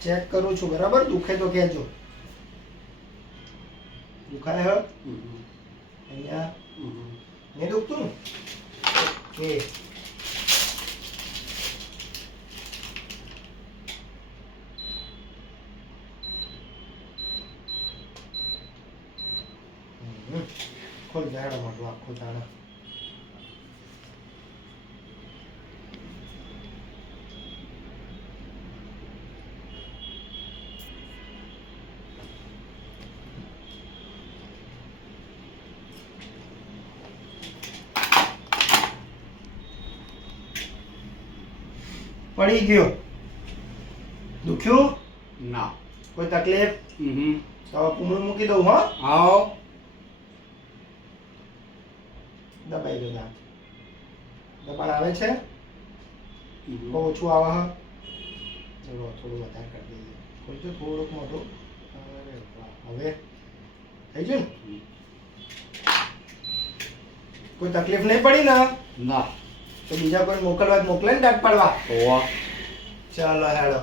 check કરું છું બરાબર દુખે તો કહેજો દુખાય હ અહીંયા નહીં દુખતું ને ઓકે ખોલ જાડો મોટો આખો જાડો પડી ગયો દુખ્યું ના કોઈ તકલીફ તો કુમળું મૂકી દઉં હો આવો દબાઈ દો દાંત દબાણ આવે છે બહુ ઓછું આવે હ ચલો થોડું વધારે કરી દઈએ ખોલજો થોડુંક મોટું અરે વાહ હવે થઈ ગયું ને કોઈ તકલીફ નહીં પડી ને ના તો બીજા કોઈ મોકલવા જ મોકલે ને દાંત પાડવા ઓવા ચાલો હેડો